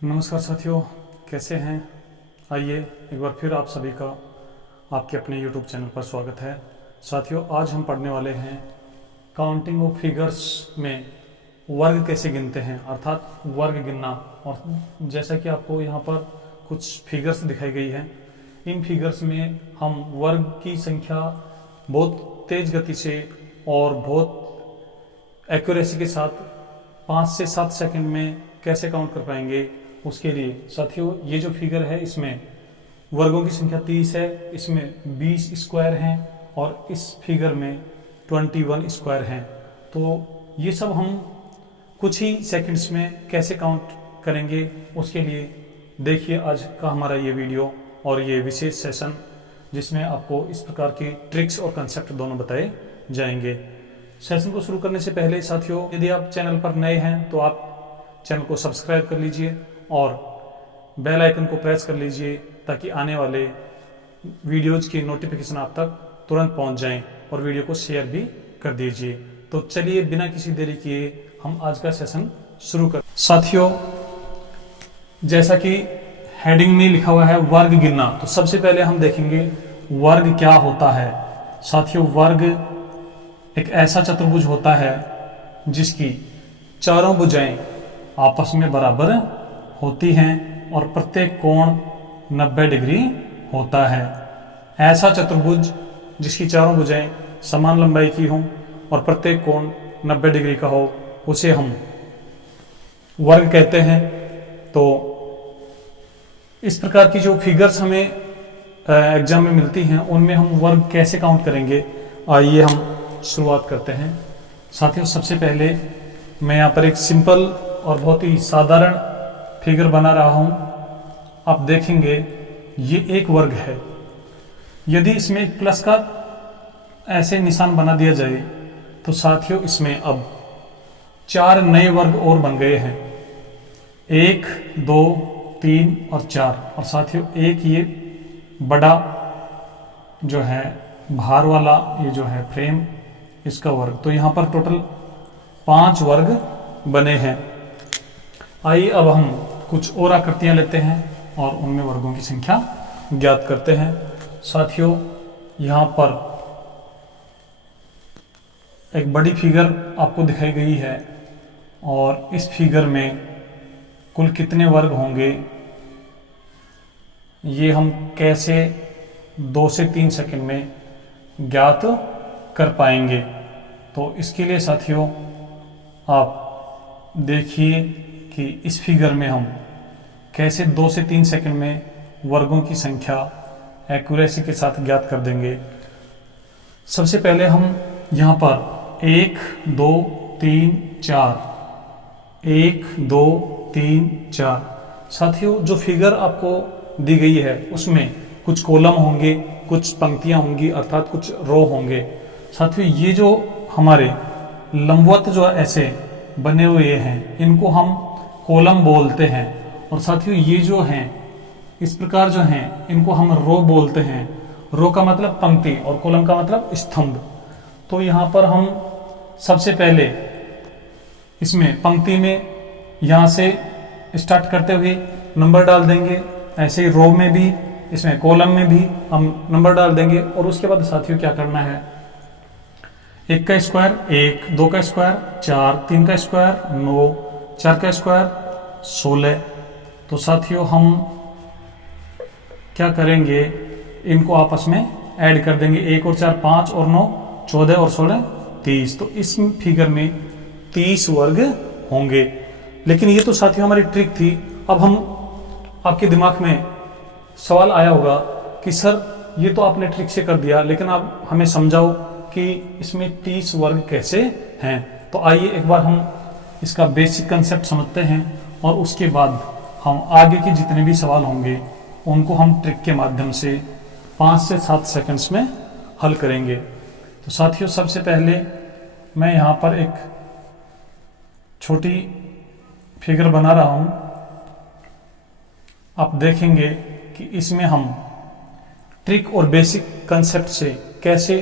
नमस्कार साथियों, कैसे हैं। आइए एक बार फिर आप सभी का आपके अपने YouTube चैनल पर स्वागत है। साथियों, आज हम पढ़ने वाले हैं काउंटिंग ऑफ फिगर्स में वर्ग कैसे गिनते हैं, अर्थात वर्ग गिनना। और जैसा कि आपको यहाँ पर कुछ फिगर्स दिखाई गई है, इन फिगर्स में हम वर्ग की संख्या बहुत तेज गति से और बहुत एक्यूरेसी के साथ 5 से 7 सेकंड में कैसे काउंट कर पाएंगे, उसके लिए साथियों ये जो फिगर है इसमें वर्गों की संख्या 30 है, इसमें 20 स्क्वायर हैं और इस फिगर में 21 स्क्वायर हैं। तो ये सब हम कुछ ही सेकंड्स में कैसे काउंट करेंगे, उसके लिए देखिए आज का हमारा ये वीडियो और ये विशेष सेशन, जिसमें आपको इस प्रकार की ट्रिक्स और कंसेप्ट दोनों बताए जाएंगे। सेशन को शुरू करने से पहले साथियों, यदि आप चैनल पर नए हैं तो आप चैनल को सब्सक्राइब कर लीजिए और बेल आइकन को प्रेस कर लीजिए ताकि आने वाले वीडियोज की नोटिफिकेशन आप तक तुरंत पहुंच जाएं, और वीडियो को शेयर भी कर दीजिए। तो चलिए बिना किसी देरी किए हम आज का सेशन शुरू कर। साथियों, जैसा कि हेडिंग में लिखा हुआ है वर्ग गिनना, तो सबसे पहले हम देखेंगे वर्ग क्या होता है। साथियों, वर्ग एक ऐसा चतुर्भुज होता है जिसकी चारों भुजाएं आपस में बराबर होती हैं और प्रत्येक कोण 90 डिग्री होता है। ऐसा चतुर्भुज जिसकी चारों भुजाएं समान लंबाई की हों और प्रत्येक कोण 90 डिग्री का हो, उसे हम वर्ग कहते हैं। तो इस प्रकार की जो फिगर्स हमें एग्जाम में मिलती हैं, उनमें हम वर्ग कैसे काउंट करेंगे, आइए हम शुरुआत करते हैं। साथियों, सबसे पहले मैं यहाँ पर एक सिंपल और बहुत ही साधारण फिगर बना रहा हूं। आप देखेंगे ये एक वर्ग है। यदि इसमें एक प्लस का ऐसे निशान बना दिया जाए तो साथियों इसमें अब 4 नए वर्ग और बन गए हैं, 1, 2, 3 और 4। और साथियों एक ये बड़ा जो है भार वाला ये जो है फ्रेम, इसका वर्ग, तो यहां पर टोटल 5 वर्ग बने हैं। आइए अब हम कुछ और आकृतियां लेते हैं और उनमें वर्गों की संख्या ज्ञात करते हैं। साथियों, यहाँ पर एक बड़ी फिगर आपको दिखाई गई है और इस फिगर में कुल कितने वर्ग होंगे ये हम कैसे 2 से 3 सेकंड में ज्ञात कर पाएंगे। तो इसके लिए साथियों आप देखिए कि इस फिगर में हम कैसे 2 से 3 सेकंड में वर्गों की संख्या एक्यूरेसी के साथ ज्ञात कर देंगे। सबसे पहले हम यहाँ पर 1, 2, 3, 4, 1, 2, 3, 4। साथियों, जो फिगर आपको दी गई है उसमें कुछ कॉलम होंगे, कुछ पंक्तियां होंगी, अर्थात कुछ रो होंगे। साथियों, ये जो हमारे लंबवत जो ऐसे बने हुए हैं इनको हम कॉलम बोलते हैं। और साथियों ये जो हैं इस प्रकार जो हैं इनको हम रो बोलते हैं। रो का मतलब पंक्ति और कॉलम का मतलब स्तंभ। तो यहाँ पर हम सबसे पहले इसमें पंक्ति में यहाँ से स्टार्ट करते हुए नंबर डाल देंगे, ऐसे ही रो में भी, इसमें कॉलम में भी हम नंबर डाल देंगे। और उसके बाद साथियों क्या करना है, 1 का स्क्वायर 1, 2 का स्क्वायर 4, 3 का स्क्वायर 9, 4 का स्क्वायर 16। तो साथियों हम क्या करेंगे, इनको आपस में ऐड कर देंगे, 1 और 4 5 और 9 14 और 16 30। तो इस फिगर में 30 वर्ग होंगे। लेकिन ये तो साथियों हमारी ट्रिक थी। अब हम आपके दिमाग में सवाल आया होगा कि सर ये तो आपने ट्रिक से कर दिया, लेकिन आप हमें समझाओ कि इसमें 30 वर्ग कैसे हैं। तो आइए एक बार हम इसका बेसिक कंसेप्ट समझते हैं और उसके बाद हम आगे के जितने भी सवाल होंगे उनको हम ट्रिक के माध्यम से 5 से 7 सेकंड्स में हल करेंगे। तो साथियों सबसे पहले मैं यहाँ पर एक छोटी फिगर बना रहा हूँ। आप देखेंगे कि इसमें हम ट्रिक और बेसिक कंसेप्ट से कैसे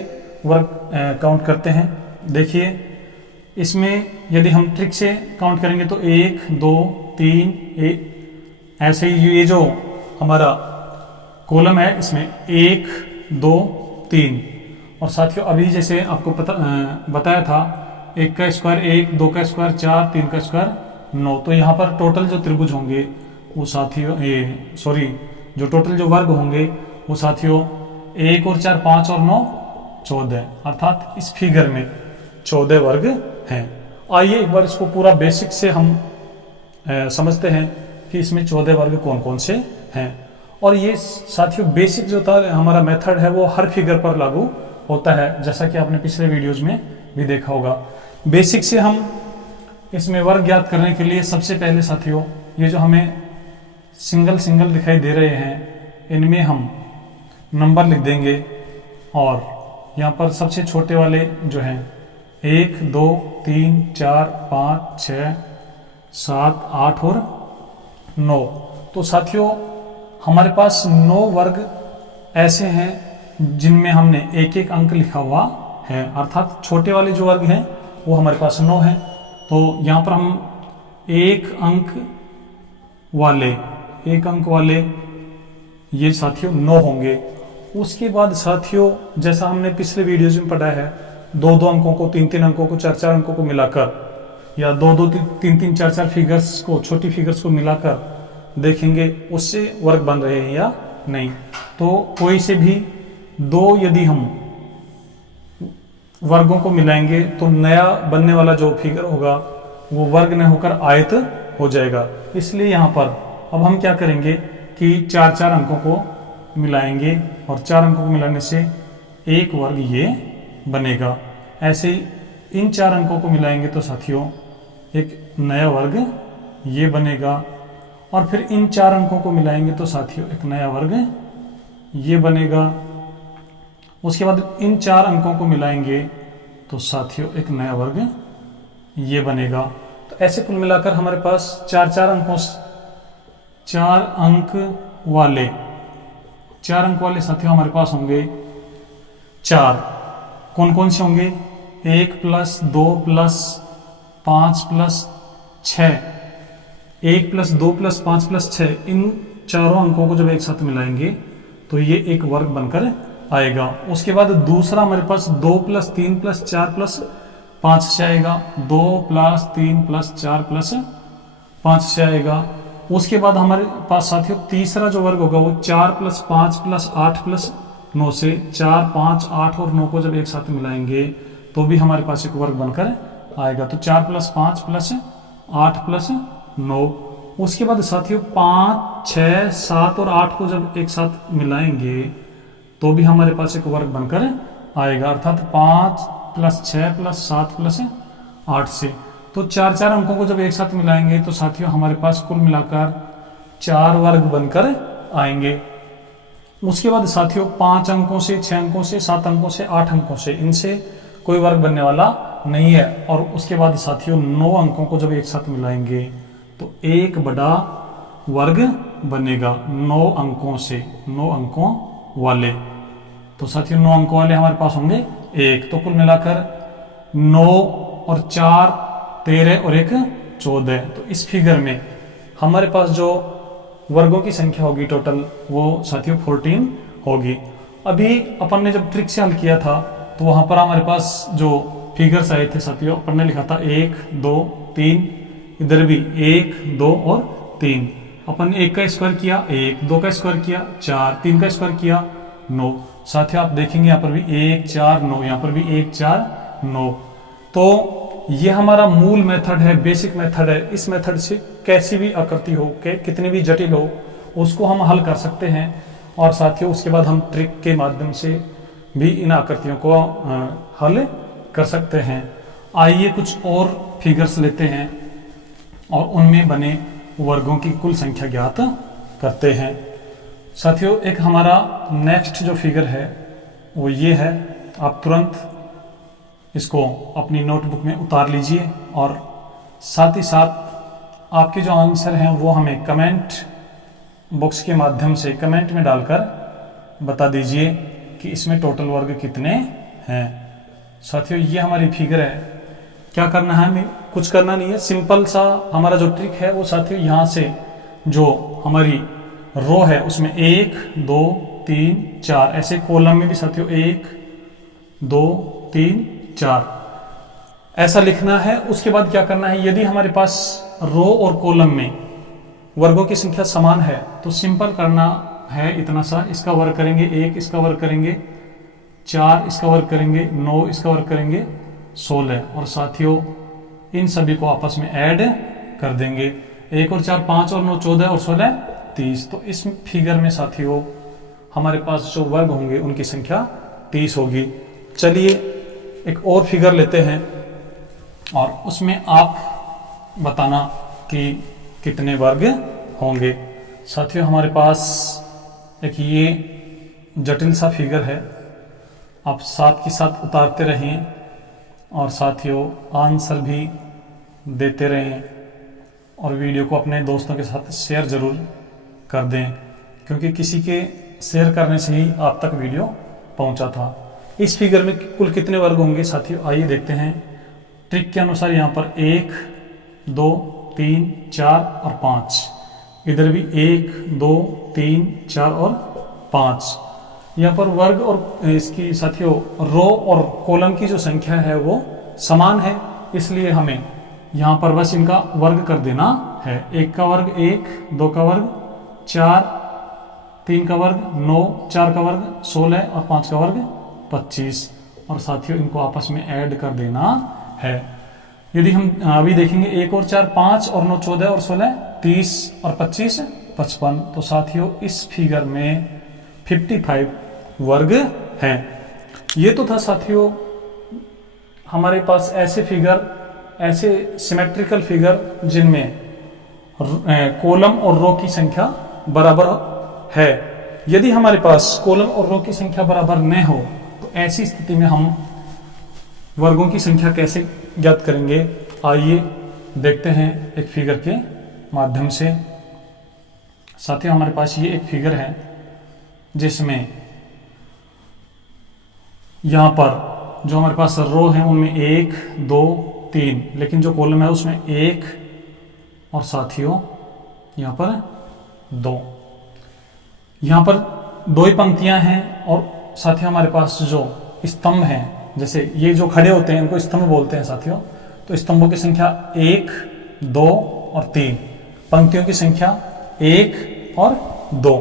वर्ग काउंट करते हैं। देखिए इसमें यदि हम ट्रिक से काउंट करेंगे तो 1, 2, 3, ऐसे ही ये जो हमारा कॉलम है इसमें 1 2 3, और साथियों अभी जैसे आपको बताया था 1 का स्क्वायर 1, 2 का स्क्वायर 4, 3 का स्क्वायर 9। तो यहाँ पर टोटल जो त्रिभुज होंगे वो साथियों जो टोटल जो वर्ग होंगे वो साथियों 1 और 4 5 और 9 14, अर्थात इस फिगर में 14 वर्ग हैं। आइए एक बार इसको पूरा बेसिक से हम समझते हैं कि इसमें 14 वर्ग कौन कौन से हैं। और ये साथियों बेसिक जो था हमारा मेथड है वो हर फिगर पर लागू होता है, जैसा कि आपने पिछले वीडियोज में भी देखा होगा। बेसिक से हम इसमें वर्ग ज्ञात करने के लिए सबसे पहले साथियों ये जो हमें सिंगल सिंगल दिखाई दे रहे हैं इनमें हम नंबर लिख देंगे, और यहाँ पर सबसे छोटे वाले जो हैं 1 2 3 4 5 6 7 8 और 9। तो साथियों हमारे पास 9 वर्ग ऐसे हैं जिनमें हमने एक एक अंक लिखा हुआ है, अर्थात छोटे वाले जो वर्ग हैं वो हमारे पास 9 हैं। तो यहाँ पर हम एक अंक वाले ये साथियों 9 होंगे। उसके बाद साथियों जैसा हमने पिछले वीडियोज में पढ़ा है 2-2 अंकों को 3-3 अंकों को 4-4 अंकों को मिलाकर, या 2-2 3-3 4-4 फिगर्स को छोटी फिगर्स को मिलाकर देखेंगे उससे वर्ग बन रहे हैं या नहीं। तो कोई से भी 2 यदि हम वर्गों को मिलाएंगे तो नया बनने वाला जो फिगर होगा वो वर्ग न होकर आयत हो जाएगा। इसलिए यहाँ पर अब हम क्या करेंगे कि 4-4 अंकों को मिलाएंगे और 4 अंकों को मिलाने से एक वर्ग ये बनेगा। ऐसे ही इन 4 अंकों को मिलाएंगे तो साथियों एक नया वर्ग ये बनेगा, और फिर इन 4 अंकों को मिलाएंगे तो साथियों एक नया वर्ग ये बनेगा। उसके बाद इन 4 अंकों को मिलाएंगे तो साथियों एक नया वर्ग ये बनेगा। तो ऐसे कुल मिलाकर हमारे पास 4 अंक वाले साथियों हमारे पास होंगे 4। कौन कौन से होंगे? 1 + 2 + 5 + 6, 1 + 2 + 5 + 6, इन चारों अंकों को जब एक साथ मिलाएंगे तो ये एक वर्ग बनकर आएगा। उसके बाद दूसरा हमारे पास 2 + 3 + 4 + 5 से आएगा, 2 + 3 + 4 + 5 से आएगा। उसके बाद हमारे पास साथियों तीसरा जो वर्ग होगा वो 4 + 5 + 8 + 9 से 4 5 8 और 9 को जब एक साथ मिलाएंगे तो भी हमारे पास एक वर्ग बनकर आएगा। तो 4 + 5 + 8 + 9। उसके बाद साथियों 5 6 7 और 8 को जब एक साथ मिलाएंगे तो भी हमारे पास एक वर्ग बनकर आएगा, अर्थात 5 + 6 + 7 + 8 से। तो 4 अंकों को जब एक साथ मिलाएंगे तो साथियों हमारे पास कुल मिलाकर 4 वर्ग बनकर आएंगे। उसके बाद साथियों 5 अंकों से 6 अंकों से 7 अंकों से 8 अंकों से इनसे कोई वर्ग बनने वाला नहीं है। और उसके बाद साथियों 9 अंकों को जब एक साथ मिलाएंगे तो एक बड़ा वर्ग बनेगा 9 अंकों से, 9 अंकों वाले। तो साथियों 9 अंकों वाले हमारे पास होंगे 1। तो कुल मिलाकर 9 और 4 13 और 1 14। तो इस फिगर में हमारे पास जो वर्गों की संख्या होगी टोटल वो साथियों 14 होगी। अभी अपन ने जब ट्रिक से हल किया था तो वहां पर हमारे पास जो फिगर्स आए थे साथियों अपन ने लिखा था 1 2 3, इधर भी 1 2 और 3। अपन ने 1 का स्क्वायर किया 1, 2 का स्क्वायर किया 4, 3 का स्क्वायर किया 9। साथियों आप देखेंगे यहाँ पर भी 1 4 9, यहाँ पर भी 1 4 9। तो ये हमारा मूल मेथड है, बेसिक मेथड है। इस मेथड से कैसी भी आकृति हो कितनी भी जटिल हो उसको हम हल कर सकते हैं। और साथियों उसके बाद हम ट्रिक के माध्यम से भी इन आकृतियों को हल कर सकते हैं। आइए कुछ और फिगर्स लेते हैं और उनमें बने वर्गों की कुल संख्या ज्ञात करते हैं। साथियों एक हमारा नेक्स्ट जो फिगर है वो ये है। आप तुरंत इसको अपनी नोटबुक में उतार लीजिए और साथ ही साथ आपके जो आंसर हैं वो हमें कमेंट बॉक्स के माध्यम से कमेंट में डालकर बता दीजिए कि इसमें टोटल वर्ग कितने हैं। साथियों ये हमारी फिगर है। क्या करना है, हमें कुछ करना नहीं है, सिंपल सा हमारा जो ट्रिक है वो साथियों यहाँ से जो हमारी रो है उसमें 1 2 3 4, ऐसे कॉलम में भी साथियों 1 2 3 4 ऐसा लिखना है। उसके बाद क्या करना है, यदि हमारे पास रो और कॉलम में वर्गों की संख्या समान है तो सिंपल करना है इतना सा, इसका वर्ग करेंगे 1, इसका वर्ग करेंगे 4, इसका वर्ग करेंगे 9, इसका वर्ग करेंगे 16, और साथियों इन सभी को आपस में ऐड कर देंगे। 1 और 4 5 और 9 14 और 16 30। तो इस फिगर में साथियों हमारे पास जो वर्ग होंगे उनकी संख्या 30 होगी। चलिए एक और फिगर लेते हैं और उसमें आप बताना कि कितने वर्ग होंगे। साथियों हमारे पास एक ये जटिल सा फिगर है, आप साथ के साथ उतारते रहें और साथियों आंसर भी देते रहें, और वीडियो को अपने दोस्तों के साथ शेयर ज़रूर कर दें, क्योंकि किसी के शेयर करने से ही आप तक वीडियो पहुंचा था। इस फिगर में कुल कितने वर्ग होंगे साथियों, आइए देखते हैं। ट्रिक के अनुसार यहाँ पर 1 2 3 4 और 5, इधर भी 1 2 3 4 और 5। यहाँ पर वर्ग और इसकी साथियों रो और कॉलम की जो संख्या है वो समान है, इसलिए हमें यहाँ पर बस इनका वर्ग कर देना है। 1 का वर्ग 1, 2 का वर्ग 4, 3 का वर्ग 9, 4 का वर्ग 16 और 5 का वर्ग 25, और साथियों इनको आपस में ऐड कर देना है। यदि हम अभी देखेंगे 1 और 4 5 और 9 14 और 16 30 और 25 55, तो साथियों इस फिगर में 55 वर्ग हैं। ये तो था साथियों हमारे पास ऐसे फिगर, ऐसे सिमेट्रिकल फिगर जिनमें कॉलम और रो की संख्या बराबर है। यदि हमारे पास कॉलम और रो की संख्या बराबर न हो तो ऐसी स्थिति में हम वर्गों की संख्या कैसे ज्ञात करेंगे, आइए देखते हैं एक फिगर के माध्यम से। साथियों हमारे पास ये एक फिगर है जिसमें यहाँ पर जो हमारे पास रो है उनमें 1 2 3, लेकिन जो कॉलम है उसमें 1 और साथियों यहाँ पर 2। यहाँ पर 2 ही पंक्तियां हैं, और साथियों हमारे पास जो स्तंभ हैं, जैसे ये जो खड़े होते हैं इनको स्तंभ बोलते हैं साथियों। तो स्तंभों की संख्या 1 2 और 3, पंक्तियों की संख्या 1 और 2।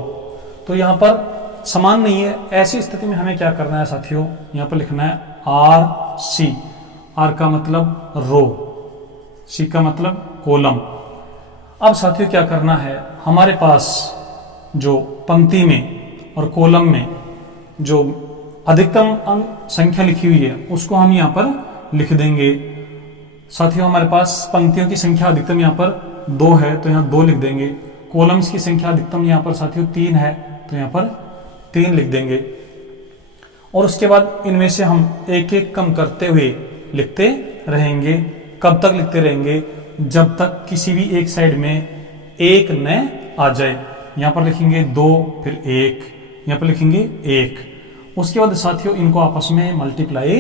तो यहाँ पर समान नहीं है। ऐसी स्थिति में हमें क्या करना है साथियों, यहाँ पर लिखना है RC। R का मतलब रो, C का मतलब कॉलम। अब साथियों क्या करना है, हमारे पास जो पंक्ति में और कॉलम में जो अधिकतम अंक संख्या लिखी हुई है उसको हम यहाँ पर लिख देंगे। साथियों हमारे पास पंक्तियों की संख्या अधिकतम यहाँ पर 2 है तो यहाँ 2 लिख देंगे। कॉलम्स की संख्या अधिकतम यहाँ पर साथियों 3 है तो यहाँ पर 3 लिख देंगे। और उसके बाद इनमें से हम एक एक कम करते हुए लिखते रहेंगे। कब तक लिखते रहेंगे, जब तक किसी भी एक साइड में 1 न आ जाए। यहाँ पर लिखेंगे 2, फिर 1, यहाँ पर लिखेंगे 1। उसके बाद साथियों इनको आपस में मल्टीप्लाई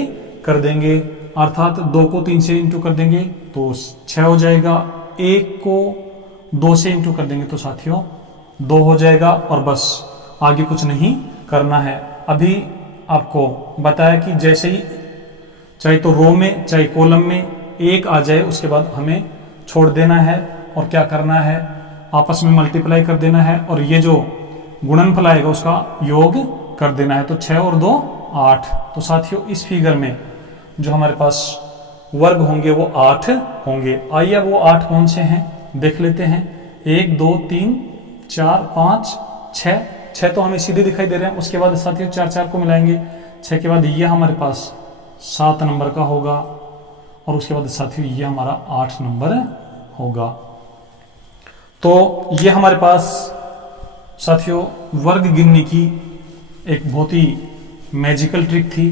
कर देंगे, अर्थात 2 को 3 से इंटू कर देंगे तो 6 हो जाएगा। 1 को 2 से इंटू कर देंगे तो साथियों 2 हो जाएगा, और बस आगे कुछ नहीं करना है। अभी आपको बताया कि जैसे ही चाहे तो रो में चाहे कॉलम में 1 आ जाए उसके बाद हमें छोड़ देना है और क्या करना है, आपस में मल्टीप्लाई कर देना है, और ये जो गुणनफल आएगा उसका योग कर देना है। तो 6 और 2 8। तो साथियों इस फिगर में जो हमारे पास वर्ग होंगे वो 8 होंगे। आइए वो 8 कौन से हैं देख लेते हैं। 1 2 3 4 5 6 तो हमें सीधे दिखाई दे रहे हैं। उसके बाद साथियों 4 4 को मिलाएंगे, 6 के बाद ये हमारे पास 7 नंबर का होगा, और उसके बाद साथियों ये हमारा 8 नंबर होगा। तो ये हमारे पास साथियों वर्ग गिनने की एक बहुत ही मैजिकल ट्रिक थी,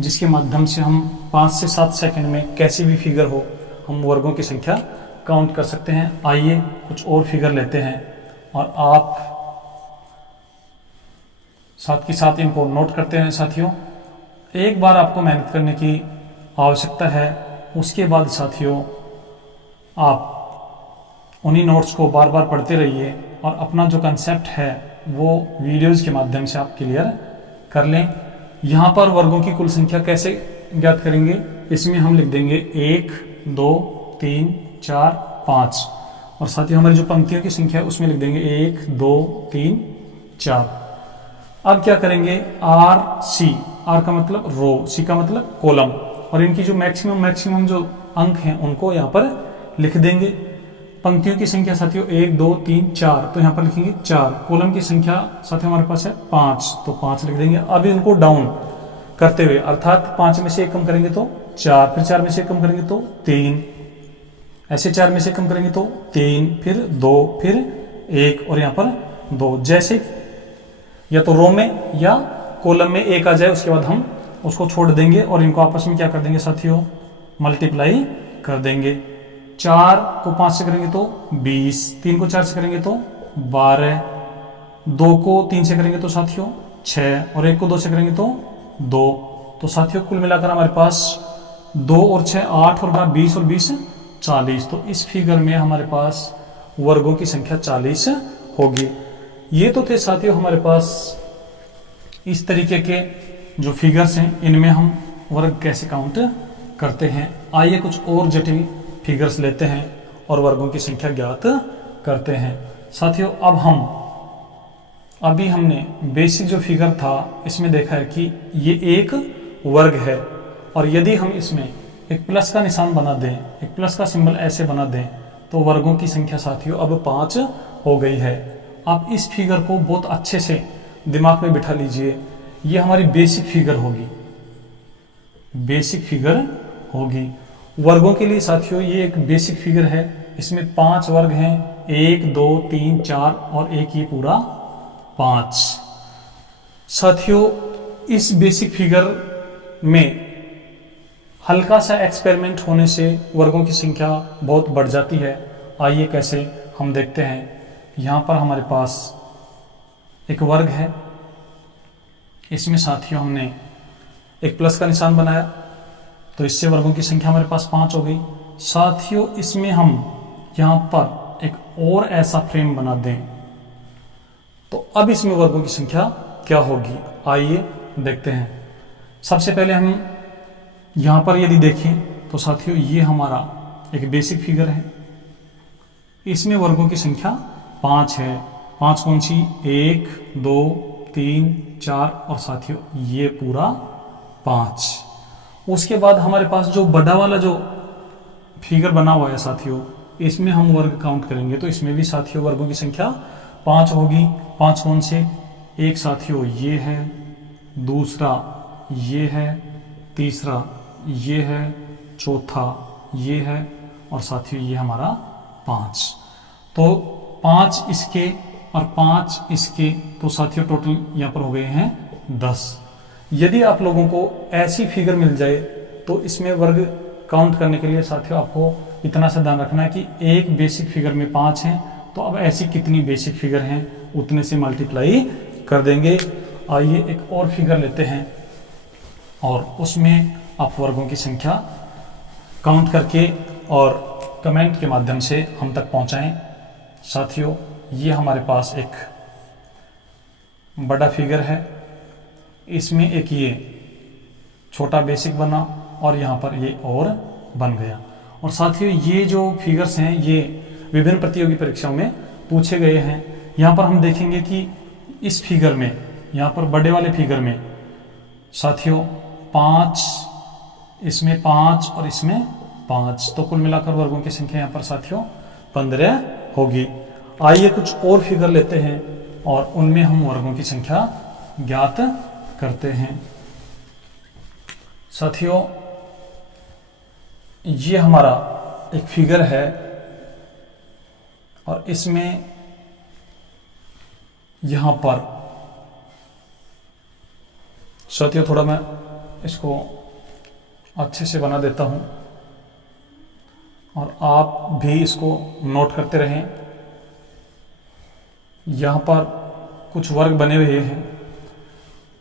जिसके माध्यम से हम 5 से 7 सेकंड में कैसी भी फिगर हो हम वर्गों की संख्या काउंट कर सकते हैं। आइए कुछ और फिगर लेते हैं और आप साथ के साथ इनको नोट करते हैं। साथियों एक बार आपको मेहनत करने की आवश्यकता है, उसके बाद साथियों आप उन्हीं नोट्स को बार बार पढ़ते रहिए और अपना जो कंसेप्ट है वो वीडियोज़ के माध्यम से आप क्लियर कर लें। यहाँ पर वर्गों की कुल संख्या कैसे ज्ञात करेंगे, इसमें हम लिख देंगे 1 2 3 4 5 और साथ ही हमारी जो पंक्तियों की संख्या है उसमें लिख देंगे 1 2 3 4। अब क्या करेंगे, आर सी, आर का मतलब रो, सी का मतलब कॉलम, और इनकी जो मैक्सिमम जो अंक हैं उनको यहाँ पर लिख देंगे। पंक्तियों की संख्या साथियों 1 2 3 4, तो यहाँ पर लिखेंगे 4। कॉलम की संख्या साथियों हमारे पास है 5, तो 5 लिख देंगे। अब इनको डाउन करते हुए, अर्थात 5 में से 1 कम करेंगे तो 4, फिर 4 में से 1 कम करेंगे तो 3, ऐसे 4 में से कम करेंगे तो 3, फिर 2, फिर 1 और यहाँ पर 2। जैसे या तो रो में या कॉलम में 1 आ जाए उसके बाद हम उसको छोड़ देंगे और इनको आपस में क्या कर देंगे साथियों, मल्टीप्लाई कर देंगे। 4 को 5 से करेंगे तो 20, 3 को 4 से करेंगे तो 12, 2 को 3 से करेंगे तो साथियों 6 और 1 को 2 से करेंगे तो 2। तो साथियों कुल मिलाकर हमारे पास 2 और 6 8 और 12 20 और 20 40। तो इस फिगर में हमारे पास वर्गों की संख्या 40 होगी। ये तो थे साथियों हमारे पास इस तरीके के जो फिगर्स हैं, इनमें हम वर्ग कैसे काउंट करते हैं। आइए कुछ और जटिल फिगर्स लेते हैं और वर्गों की संख्या ज्ञात करते हैं। साथियों अभी हमने बेसिक जो फिगर था इसमें देखा है कि ये एक वर्ग है, और यदि हम इसमें एक प्लस का निशान बना दें, एक प्लस का सिंबल ऐसे बना दें, तो वर्गों की संख्या साथियों अब 5 हो गई है। आप इस फिगर को बहुत अच्छे से दिमाग में बिठा लीजिए, ये हमारी बेसिक फिगर होगी, बेसिक फिगर होगी। वर्गों के लिए साथियों ये एक बेसिक फिगर है, इसमें 5 वर्ग हैं, 1 2 3 4 और एक ये पूरा 5। साथियों इस बेसिक फिगर में हल्का सा एक्सपेरिमेंट होने से वर्गों की संख्या बहुत बढ़ जाती है। आइए कैसे हम देखते हैं। यहाँ पर हमारे पास एक वर्ग है, इसमें साथियों हमने एक प्लस का निशान बनाया, तो इससे वर्गों की संख्या हमारे पास 5 हो गई। साथियों इसमें हम यहाँ पर एक और ऐसा फ्रेम बना दें, तो अब इसमें वर्गों की संख्या क्या होगी, आइए देखते हैं। सबसे पहले हम यहाँ पर यदि देखें तो साथियों ये हमारा एक बेसिक फिगर है, इसमें वर्गों की संख्या 5 है। 5 कौन सी, 1 2 3 4 और साथियों ये पूरा 5। उसके बाद हमारे पास जो बड़ा वाला जो फिगर बना हुआ है साथियों, इसमें हम वर्ग काउंट करेंगे तो इसमें भी साथियों वर्गों की संख्या 5 होगी। 5 कौन से, एक साथियों ये है, दूसरा ये है, तीसरा ये है, चौथा ये है और साथियों ये हमारा 5। तो 5 इसके और 5 इसके, तो साथियों टोटल यहाँ पर हो गए हैं 10। यदि आप लोगों को ऐसी फिगर मिल जाए तो इसमें वर्ग काउंट करने के लिए साथियों आपको इतना सा ध्यान रखना है कि एक बेसिक फिगर में 5 हैं, तो अब ऐसी कितनी बेसिक फिगर हैं उतने से मल्टीप्लाई कर देंगे। आइए एक और फिगर लेते हैं और उसमें आप वर्गों की संख्या काउंट करके और कमेंट के माध्यम से हम तक पहुंचाएं। साथियों ये हमारे पास एक बड़ा फिगर है, इसमें एक ये छोटा बेसिक बना और यहाँ पर ये और बन गया। और साथियों ये जो फिगर्स हैं ये विभिन्न प्रतियोगी परीक्षाओं में पूछे गए हैं। यहाँ पर हम देखेंगे कि इस फिगर में, यहाँ पर बड़े वाले फिगर में साथियों 5, इसमें 5 और इसमें 5, तो कुल मिलाकर वर्गों की संख्या यहाँ पर साथियों 15 होगी। आइए कुछ और फिगर लेते हैं और उनमें हम वर्गों की संख्या ज्ञात करते हैं। साथियों ये हमारा एक फिगर है और इसमें यहाँ पर साथियों थोड़ा मैं इसको अच्छे से बना देता हूँ और आप भी इसको नोट करते रहें। यहाँ पर कुछ वर्ग बने हुए हैं।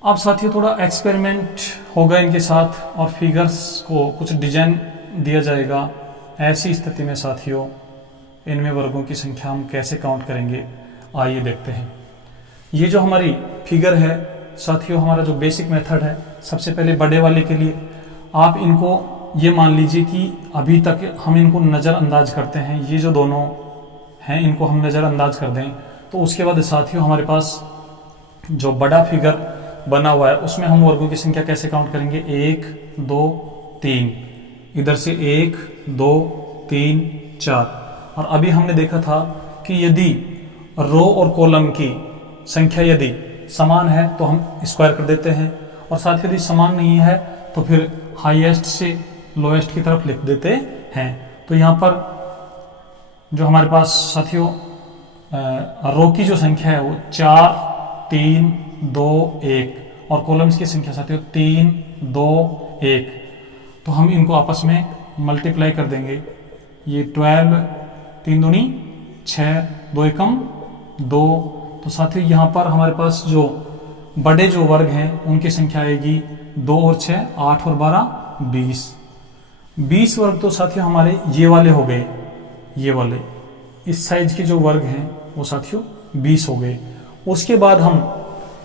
अब साथियों थोड़ा एक्सपेरिमेंट होगा इनके साथ और फिगर्स को कुछ डिजाइन दिया जाएगा। ऐसी स्थिति में साथियों इनमें वर्गों की संख्या हम कैसे काउंट करेंगे, आइए देखते हैं। ये जो हमारी फिगर है साथियों, हमारा जो बेसिक मेथड है, सबसे पहले बड़े वाले के लिए आप इनको ये मान लीजिए कि अभी तक हम इनको नज़रअंदाज करते हैं, ये जो दोनों हैं इनको हम नज़रअंदाज कर दें, तो उसके बाद साथियों हमारे पास जो बड़ा फिगर बना हुआ है उसमें हम वर्गों की संख्या कैसे काउंट करेंगे, 1 2 3, इधर से 1 2 3 4। और अभी हमने देखा था कि यदि रो और कॉलम की संख्या यदि समान है तो हम स्क्वायर कर देते हैं, और साथ ही यदि समान नहीं है तो फिर हाईएस्ट से लोएस्ट की तरफ लिख देते हैं। तो यहाँ पर जो हमारे पास साथियों रो की जो संख्या है वो 4 3 2 1 और कॉलम्स की संख्या साथियों 3 2 1। तो हम इनको आपस में मल्टीप्लाई कर देंगे, ये 12 3 दूनी 6 2 एकम 2। तो साथियों यहाँ पर हमारे पास जो बड़े जो वर्ग हैं उनकी संख्या आएगी 2 और 6 8 और 12 20 वर्ग। तो साथियों हमारे ये वाले हो गए, ये वाले इस साइज के जो वर्ग हैं वो साथियों 20 हो गए। उसके बाद हम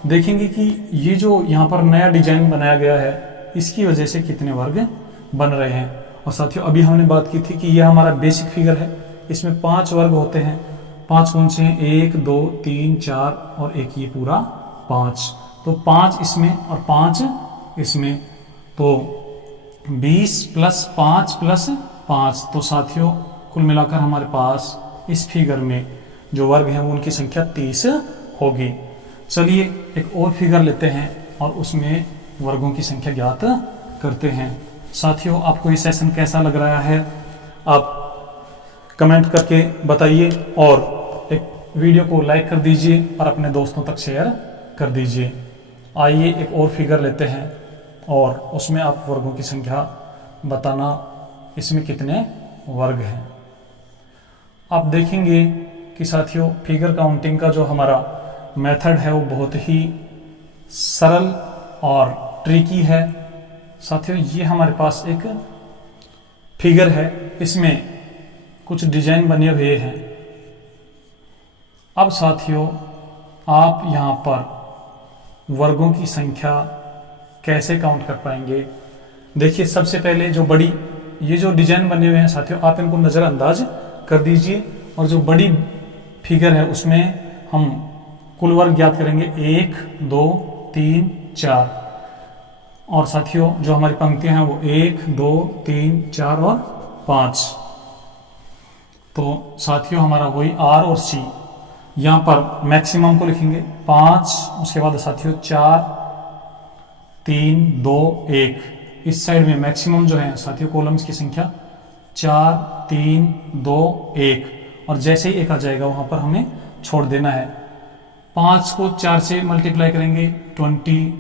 देखेंगे कि ये जो यहाँ पर नया डिजाइन बनाया गया है इसकी वजह से कितने वर्ग बन रहे हैं। और साथियों अभी हमने बात की थी कि यह हमारा बेसिक फिगर है, इसमें 5 वर्ग होते हैं। 5 कौन से हैं, 1 2 3 4 और एक ये पूरा 5। तो 5 इसमें और 5 इसमें, तो 20 + 5 + 5। तो साथियों कुल मिलाकर हमारे पास इस फिगर में जो वर्ग हैं वो उनकी संख्या 30 होगी। चलिए एक और फिगर लेते हैं और उसमें वर्गों की संख्या ज्ञात करते हैं। साथियों आपको ये सेशन कैसा लग रहा है आप कमेंट करके बताइए, और एक वीडियो को लाइक कर दीजिए और अपने दोस्तों तक शेयर कर दीजिए। आइए एक और फिगर लेते हैं और उसमें आप वर्गों की संख्या बताना, इसमें कितने वर्ग हैं। आप देखेंगे कि साथियों फिगर काउंटिंग का जो हमारा मेथड है वो बहुत ही सरल और ट्रिकी है। साथियों ये हमारे पास एक फिगर है, इसमें कुछ डिजाइन बने हुए हैं। अब साथियों आप यहाँ पर वर्गों की संख्या कैसे काउंट कर पाएंगे। देखिए सबसे पहले जो बड़ी ये जो डिजाइन बने हुए हैं साथियों आप इनको नज़रअंदाज कर दीजिए, और जो बड़ी फिगर है उसमें हम कुल वर्ग ज्ञात करेंगे 1 2 3 4। और साथियों जो हमारी पंक्तियां हैं वो 1 2 3 4 और 5। तो साथियों हमारा वही R और C, यहाँ पर मैक्सिमम को लिखेंगे 5, उसके बाद साथियों 4 3 2 1। इस साइड में मैक्सिमम जो है साथियों कॉलम्स की संख्या 4 3 2 1, और जैसे ही एक आ जाएगा वहां पर हमें छोड़ देना है। 5 को 4 से मल्टीप्लाई करेंगे 20,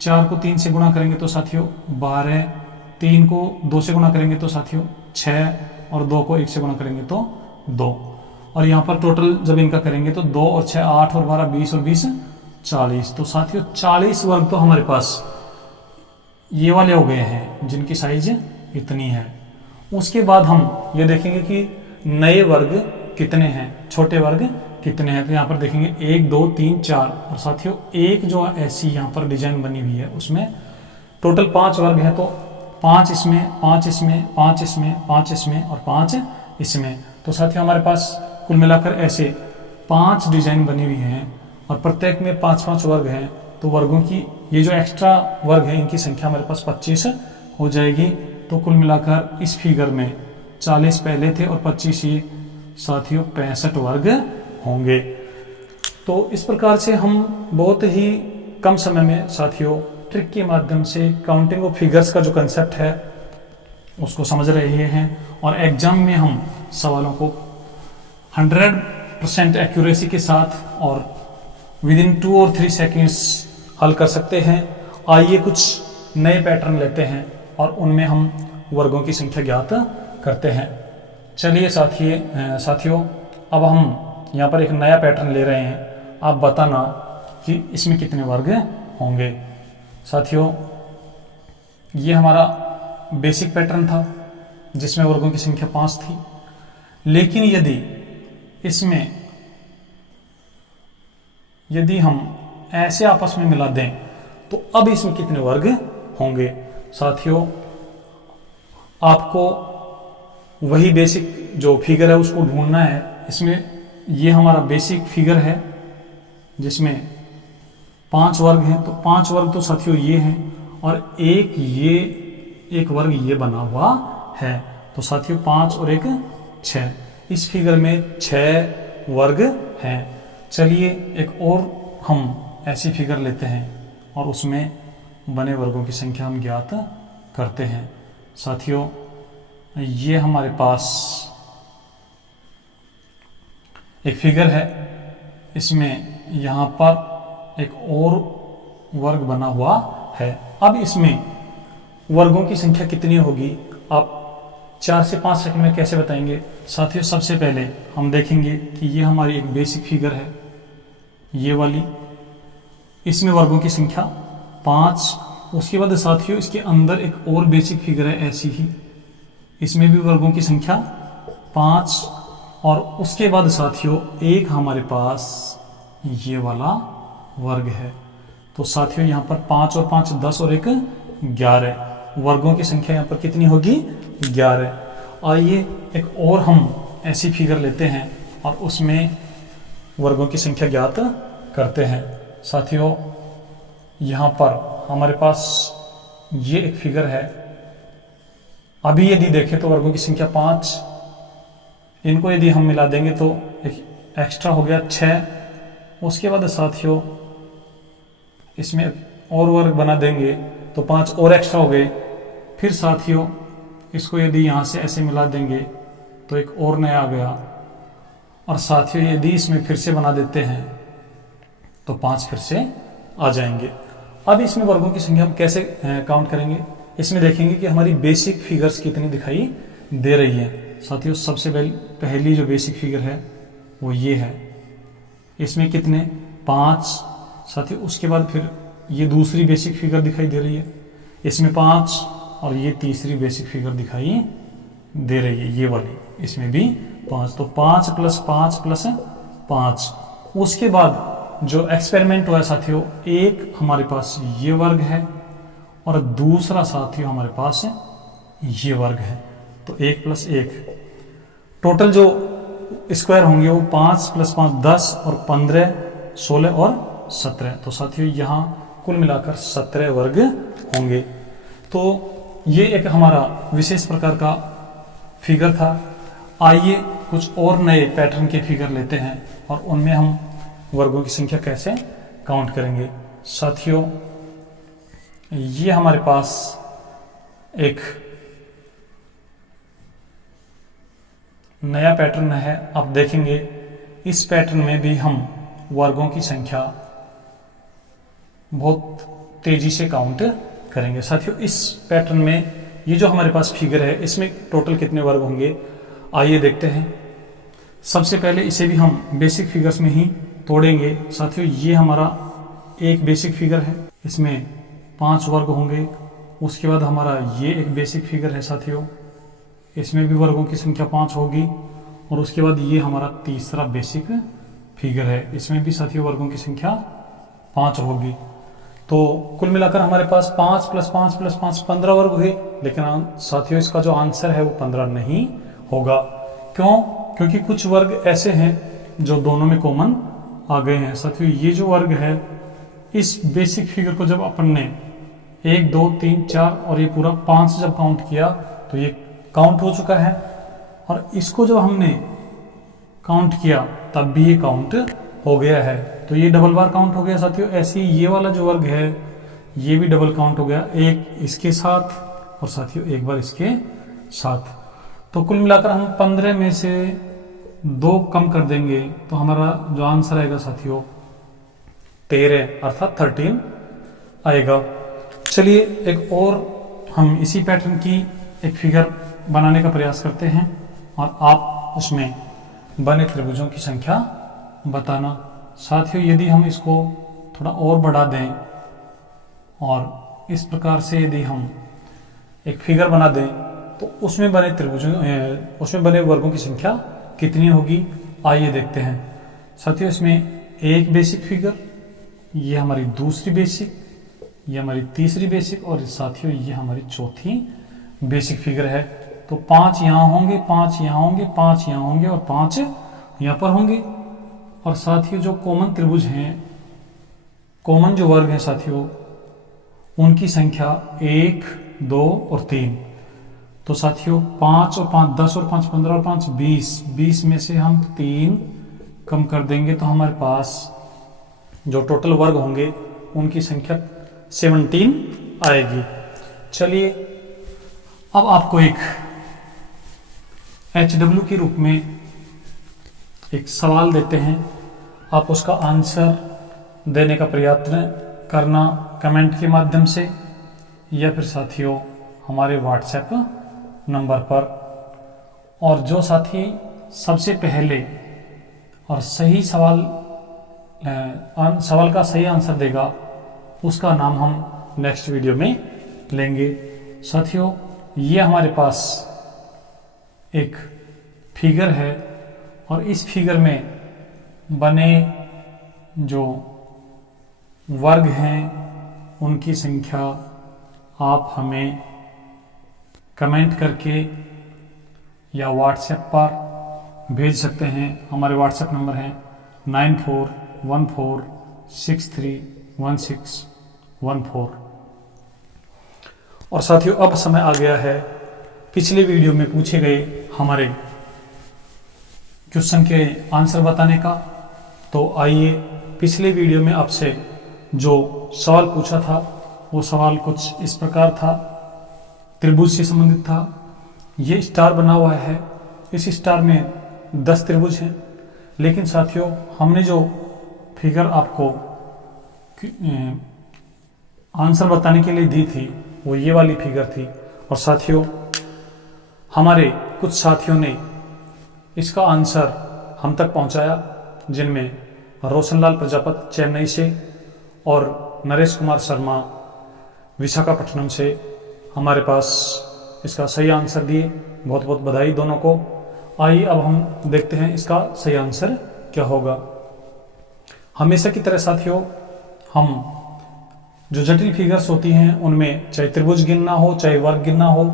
4 को 3 से गुणा करेंगे तो साथियों 12, 3 को 2 से गुणा करेंगे तो साथियों 6, और 2 को 1 से गुणा करेंगे तो 2। और यहाँ पर टोटल जब इनका करेंगे तो 2 और 6 8 और 12 20 और 20 40। तो साथियों 40 वर्ग तो हमारे पास ये वाले हो गए हैं जिनकी साइज इतनी है। उसके बाद हम ये देखेंगे कि नए वर्ग कितने हैं, छोटे वर्ग कितने हैं। तो यहाँ पर देखेंगे 1 2 3 4, और साथियों एक जो ऐसी यहाँ पर डिजाइन बनी हुई है उसमें टोटल 5 वर्ग हैं। तो 5 इसमें 5 इसमें 5 इसमें 5 इसमें और 5 इसमें। तो साथियों हमारे पास कुल मिलाकर ऐसे 5 डिजाइन बनी हुई हैं और प्रत्येक में 5-5 वर्ग हैं। तो वर्गों की ये जो एक्स्ट्रा वर्ग है इनकी संख्या हमारे पास 25 हो जाएगी। तो कुल मिलाकर इस फिगर में 40 पहले थे और 25 ही साथियों 65 वर्ग होंगे। तो इस प्रकार से हम बहुत ही कम समय में साथियों ट्रिक के माध्यम से काउंटिंग ऑफ फिगर्स का जो कंसेप्ट है उसको समझ रहे हैं, और एग्जाम में हम सवालों को 100% एक्यूरेसी के साथ और विदिन 2 और 3 सेकेंड्स हल कर सकते हैं। आइए कुछ नए पैटर्न लेते हैं और उनमें हम वर्गों की संख्या ज्ञात करते हैं। चलिए साथियों अब हम यहाँ पर एक नया पैटर्न ले रहे हैं, आप बताना कि इसमें कितने वर्ग होंगे। साथियों ये हमारा बेसिक पैटर्न था जिसमें वर्गों की संख्या 5 थी। लेकिन यदि हम ऐसे आपस में मिला दें तो अब इसमें कितने वर्ग होंगे। साथियों, आपको वही बेसिक जो फिगर है उसको ढूंढना है। इसमें ये हमारा बेसिक फिगर है जिसमें 5 वर्ग हैं, तो 5 वर्ग तो साथियों ये हैं और एक वर्ग ये बना हुआ है। तो साथियों 5 और 1 6, इस फिगर में 6 वर्ग हैं। चलिए एक और हम ऐसी फिगर लेते हैं और उसमें बने वर्गों की संख्या हम ज्ञात करते हैं। साथियों, ये हमारे पास एक फिगर है, इसमें यहाँ पर एक और वर्ग बना हुआ है। अब इसमें वर्गों की संख्या कितनी होगी आप 4 से 5 सेकंड में कैसे बताएंगे। साथियों, सबसे पहले हम देखेंगे कि ये हमारी एक बेसिक फिगर है, ये वाली, इसमें वर्गों की संख्या 5। उसके बाद साथियों इसके अंदर एक और बेसिक फिगर है ऐसी ही, इसमें भी वर्गों की संख्या 5। और उसके बाद साथियों एक हमारे पास ये वाला वर्ग है। तो साथियों यहाँ पर 5 और 5 10 और 1 11, वर्गों की संख्या यहाँ पर कितनी होगी 11। आइए एक और हम ऐसी फिगर लेते हैं और उसमें वर्गों की संख्या ज्ञात करते हैं। साथियों, यहाँ पर हमारे पास ये एक फिगर है, अभी यदि देखें तो वर्गों की संख्या 5, इनको यदि हम मिला देंगे तो एक एक्स्ट्रा हो गया 6। उसके बाद साथियों इसमें और वर्ग बना देंगे तो 5 और एक्स्ट्रा हो गए। फिर साथियों इसको यदि यहाँ से ऐसे मिला देंगे तो एक और नया आ गया। और साथियों यदि इसमें फिर से बना देते हैं तो 5 फिर से आ जाएंगे। अब इसमें वर्गों की संख्या हम कैसे काउंट करेंगे, इसमें देखेंगे कि हमारी बेसिक फिगर्स कितनी दिखाई दे रही है। साथियों सबसे पहली जो बेसिक फिगर है वो ये है, इसमें कितने 5। साथियों उसके बाद फिर ये दूसरी बेसिक फिगर दिखाई दे रही है, इसमें 5, और ये तीसरी बेसिक फिगर दिखाई दे रही है ये वाली, इसमें भी 5। तो 5 + 5 + 5। उसके बाद जो एक्सपेरिमेंट हुआ है साथियों, एक हमारे पास ये वर्ग है और दूसरा साथियों हमारे पास ये वर्ग है। तो 1 + 1, टोटल जो स्क्वायर होंगे वो 5 + 5 10 और 15 16 और 17। तो साथियों यहाँ कुल मिलाकर 17 वर्ग होंगे। तो ये एक हमारा विशेष प्रकार का फिगर था। आइए कुछ और नए पैटर्न के फिगर लेते हैं और उनमें हम वर्गों की संख्या कैसे काउंट करेंगे। साथियों ये हमारे पास एक नया पैटर्न है, आप देखेंगे इस पैटर्न में भी हम वर्गों की संख्या बहुत तेजी से काउंट करेंगे। साथियों इस पैटर्न में ये जो हमारे पास फिगर है इसमें टोटल कितने वर्ग होंगे आइए देखते हैं। सबसे पहले इसे भी हम बेसिक फिगर्स में ही तोड़ेंगे। साथियों ये हमारा एक बेसिक फिगर है, इसमें 5 वर्ग होंगे। उसके बाद हमारा ये एक बेसिक फिगर है साथियों, इसमें भी वर्गों की संख्या 5 होगी। और उसके बाद ये हमारा तीसरा बेसिक फिगर है, इसमें भी साथियों वर्गों की संख्या 5 होगी। तो कुल मिलाकर हमारे पास 5 + 5 + 5 15 वर्ग हुए। लेकिन साथियों इसका जो आंसर है वो 15 नहीं होगा। क्यों? क्योंकि कुछ वर्ग ऐसे हैं जो दोनों में कॉमन आ गए हैं। साथियों ये जो वर्ग है इस बेसिक फिगर को जब अपन ने 1 2 3 4 और ये पूरा 5 जब काउंट किया तो ये काउंट हो चुका है। और इसको जब हमने काउंट किया तब भी ये काउंट हो गया है, तो ये डबल बार काउंट हो गया साथियों। ऐसे ही ये वाला जो वर्ग है ये भी डबल काउंट हो गया, एक इसके साथ और साथियों एक बार इसके साथ। तो कुल मिलाकर हम 15 में से 2 कम कर देंगे तो हमारा जो आंसर आएगा साथियों 13 अर्थात 13 आएगा। चलिए एक और हम इसी पैटर्न की एक फिगर बनाने का प्रयास करते हैं और आप उसमें बने त्रिभुजों की संख्या बताना। साथियों यदि हम इसको थोड़ा और बढ़ा दें और इस प्रकार से यदि हम एक फिगर बना दें तो उसमें बने त्रिभुजों उसमें बने वर्गों की संख्या कितनी होगी, आइए देखते हैं। साथियों इसमें एक बेसिक फिगर, ये हमारी दूसरी बेसिक, ये हमारी तीसरी बेसिक और साथियों ये हमारी चौथी बेसिक फिगर है। तो 5 यहाँ होंगे, 5 यहाँ होंगे, 5 यहाँ होंगे और 5 यहाँ पर होंगे। और साथियों जो कॉमन त्रिभुज हैं, कॉमन जो वर्ग हैं साथियों, उनकी संख्या 1, 2 और 3। तो साथियों 5 और 5 10 और 5 15 और 5 20, 20 में से हम 3 कम कर देंगे तो हमारे पास जो टोटल वर्ग होंगे उनकी संख्या 17 आएगी। चलिए अब आपको एक HW के रूप में एक सवाल देते हैं, आप उसका आंसर देने का प्रयत्न करना कमेंट के माध्यम से या फिर साथियों हमारे व्हाट्सएप नंबर पर। और जो साथी सबसे पहले और सही सवाल का सही आंसर देगा उसका नाम हम नेक्स्ट वीडियो में लेंगे। साथियों ये हमारे पास एक फिगर है और इस फिगर में बने जो वर्ग हैं उनकी संख्या आप हमें कमेंट करके या व्हाट्सएप पर भेज सकते हैं। हमारे व्हाट्सएप नंबर है 9414631614। और साथियों अब समय आ गया है पिछले वीडियो में पूछे गए हमारे क्वेश्चन के आंसर बताने का। तो आइए पिछले वीडियो में आपसे जो सवाल पूछा था वो सवाल कुछ इस प्रकार था, त्रिभुज से संबंधित था। ये स्टार बना हुआ है, इस स्टार में 10 त्रिभुज हैं, लेकिन साथियों हमने जो फिगर आपको आंसर बताने के लिए दी थी वो ये वाली फिगर थी। और साथियों हमारे कुछ साथियों ने इसका आंसर हम तक पहुंचाया, जिनमें रोशनलाल प्रजापत चेन्नई से और नरेश कुमार शर्मा विशाखापट्टनम से हमारे पास इसका सही आंसर दिए। बहुत बहुत बधाई दोनों को। आइए अब हम देखते हैं इसका सही आंसर क्या होगा। हमेशा की तरह साथियों हम जो जटिल फिगर्स होती हैं उनमें चाहे त्रिभुज गिनना हो चाहे वर्ग गिनना हो,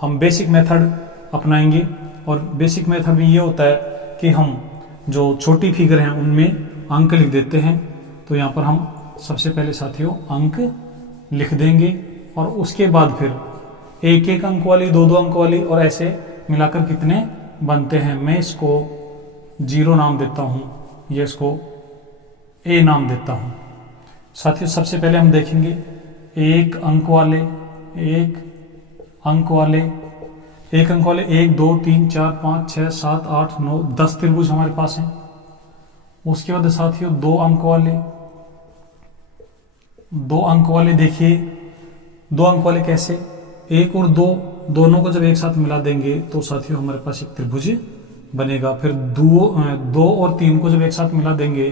हम बेसिक मेथड अपनाएंगे। और बेसिक मेथड में ये होता है कि हम जो छोटी फिगर हैं उनमें अंक लिख देते हैं। तो यहाँ पर हम सबसे पहले साथियों अंक लिख देंगे और उसके बाद फिर 1-1 अंक वाली, 2-2 अंक वाली और ऐसे मिलाकर कितने बनते हैं। मैं इसको 0 नाम देता हूँ, ये इसको A नाम देता हूँ। साथियों सबसे पहले हम देखेंगे 1 अंक वाले 1 अंक वाले 1 अंक वाले 1 2 3 4 5 6 7 8 9 10 त्रिभुज हमारे पास हैं। उसके बाद साथियों 2 अंक वाले देखिए 2 अंक वाले कैसे, 1 और 2 दोनों को जब एक साथ मिला देंगे तो साथियों हमारे पास एक त्रिभुज बनेगा। फिर 2 और 3 को जब एक साथ मिला देंगे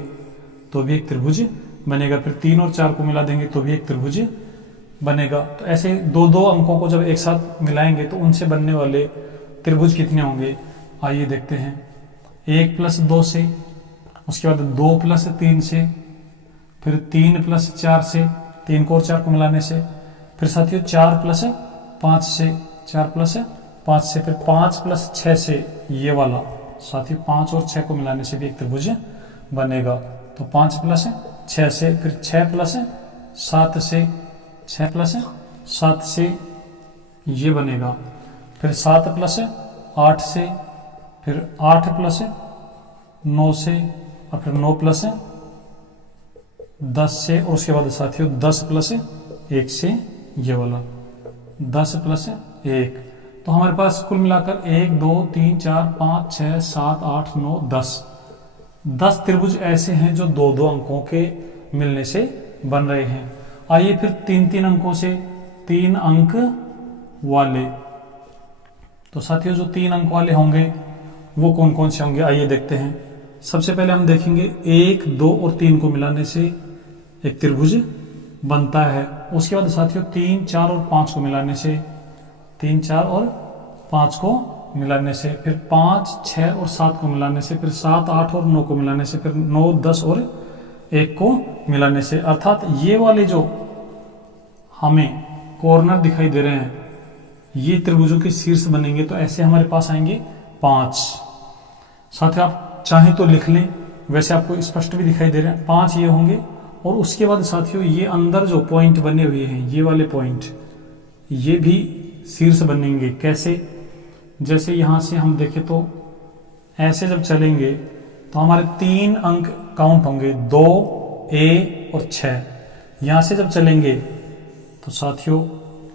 तो भी एक त्रिभुज बनेगा। फिर 3 और 4 को मिला देंगे तो भी एक त्रिभुज बनेगा। तो ऐसे 2-2 अंकों को जब एक साथ मिलाएंगे तो उनसे बनने वाले त्रिभुज कितने होंगे, आइए देखते हैं। 1 + 2 से, उसके बाद 2 + 3 से, फिर 3 + 4 से, 3 को और 4 को मिलाने से, फिर साथियों 4 + 5 से, 4 + 5 से, फिर 5 + 6 से, ये वाला साथियों 5 और 6 को मिलाने से भी एक त्रिभुज बनेगा। तो 5 + 6 से, फिर 6 + 7 से, 6 + 7 से ये बनेगा। फिर 7 + 8 से, फिर 8 + 9 से, और फिर 9 + 10 से, और उसके बाद साथियों 10 + 1 से, ये वाला 10 + 1। तो हमारे पास कुल मिलाकर 1 2 3 4 5 6 7 8 9 10 त्रिभुज ऐसे हैं जो 2-2 अंकों के मिलने से बन रहे हैं। आइए फिर 3-3 अंकों से, 3 अंक वाले। तो साथियों जो 3 अंक वाले होंगे वो कौन कौन से होंगे, आइए देखते हैं। सबसे पहले हम देखेंगे 1 2 और 3 को मिलाने से एक त्रिभुज बनता है। उसके बाद साथियों 3 4 और 5 को मिलाने से, 3 4 और 5 को मिलाने से, फिर 5, 6 और 7 को मिलाने से, फिर 7, 8 और 9 को मिलाने से, फिर 9, 10 और 1 को मिलाने से। अर्थात ये वाले जो हमें कॉर्नर दिखाई दे रहे हैं ये त्रिभुजों के शीर्ष बनेंगे, तो ऐसे हमारे पास आएंगे 5। साथ ही आप चाहें तो लिख लें, वैसे आपको स्पष्ट भी दिखाई दे रहे हैं 5 ये होंगे। और उसके बाद साथियों ये अंदर जो पॉइंट बने हुए हैं ये वाले पॉइंट ये भी शीर्ष बनेंगे। कैसे? जैसे यहां से हम देखें तो ऐसे जब चलेंगे तो हमारे 3 अंक काउंट होंगे, 2, A और 6। यहां से जब चलेंगे तो साथियों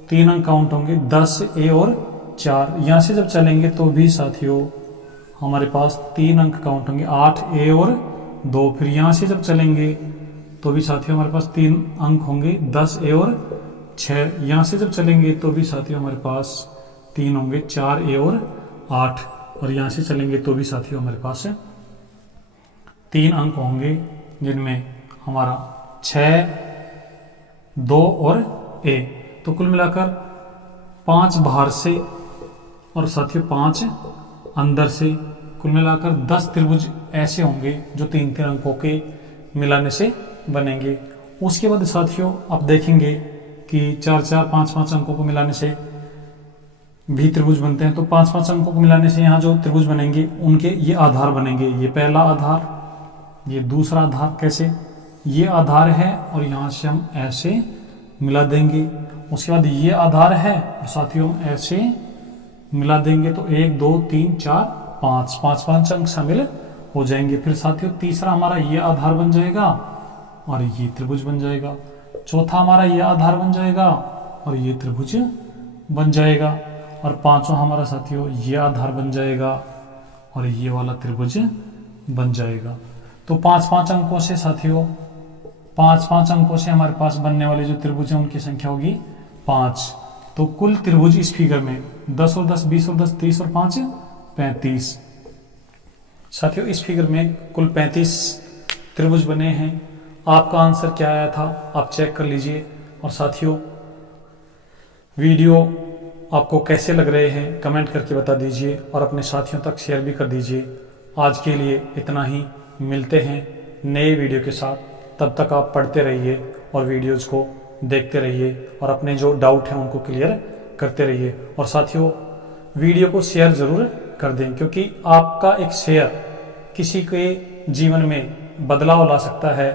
3 अंक काउंट होंगे, 10, A और 4। यहां से जब चलेंगे तो भी साथियों हमारे पास 3 अंक काउंट होंगे, 8, A और 2। फिर यहां से जब चलेंगे तो भी साथियों हमारे पास 3 अंक होंगे, 10, A और 6। यहां से जब चलेंगे तो भी साथियों हमारे पास 3 होंगे, 4, A और 8। और यहां से चलेंगे तो भी साथियों हमारे पास 3 अंक होंगे, जिनमें हमारा 6, 2 और A। तो कुल मिलाकर 5 बाहर से और साथियों 5 अंदर से, कुल मिलाकर 10 त्रिभुज ऐसे होंगे जो 3-3 अंकों के मिलाने से बनेंगे। उसके बाद साथियों आप देखेंगे कि 4-4, 5-5 अंकों को मिलाने से भी त्रिभुज बनते हैं। तो 5-5 अंकों को मिलाने से यहाँ जो त्रिभुज बनेंगे उनके ये आधार बनेंगे। ये पहला आधार, ये दूसरा आधार। कैसे? ये आधार है और यहाँ से हम ऐसे मिला देंगे। उसके बाद ये आधार है और साथियों हम ऐसे मिला देंगे, तो 1, 2, 3, 4, 5, 5 अंक शामिल हो जाएंगे। फिर साथियों तीसरा हमारा ये आधार बन जाएगा और ये त्रिभुज बन जाएगा। चौथा हमारा ये आधार बन जाएगा और ये त्रिभुज बन जाएगा। और पांचवा हमारा साथियों ये आधार बन जाएगा और ये वाला त्रिभुज बन जाएगा। तो 5-5 अंकों से साथियों 5-5 अंकों से हमारे पास बनने वाले जो त्रिभुज हैं उनकी संख्या होगी 5। तो कुल त्रिभुज इस फिगर में 10 और 10, 20 और 10, 30 और 5, 35। साथियों इस फिगर में कुल 35 त्रिभुज बने हैं। आपका आंसर क्या आया था आप चेक कर लीजिए। और साथियों वीडियो आपको कैसे लग रहे हैं कमेंट करके बता दीजिए और अपने साथियों तक शेयर भी कर दीजिए। आज के लिए इतना ही, मिलते हैं नए वीडियो के साथ। तब तक आप पढ़ते रहिए और वीडियोज को देखते रहिए और अपने जो डाउट हैं उनको क्लियर करते रहिए। और साथियों वीडियो को शेयर ज़रूर कर दें, क्योंकि आपका एक शेयर किसी के जीवन में बदलाव ला सकता है।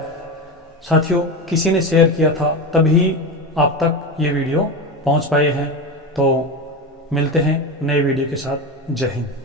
साथियों किसी ने शेयर किया था तभी आप तक ये वीडियो पहुंच पाए हैं। तो मिलते हैं नए वीडियो के साथ। जय हिंद।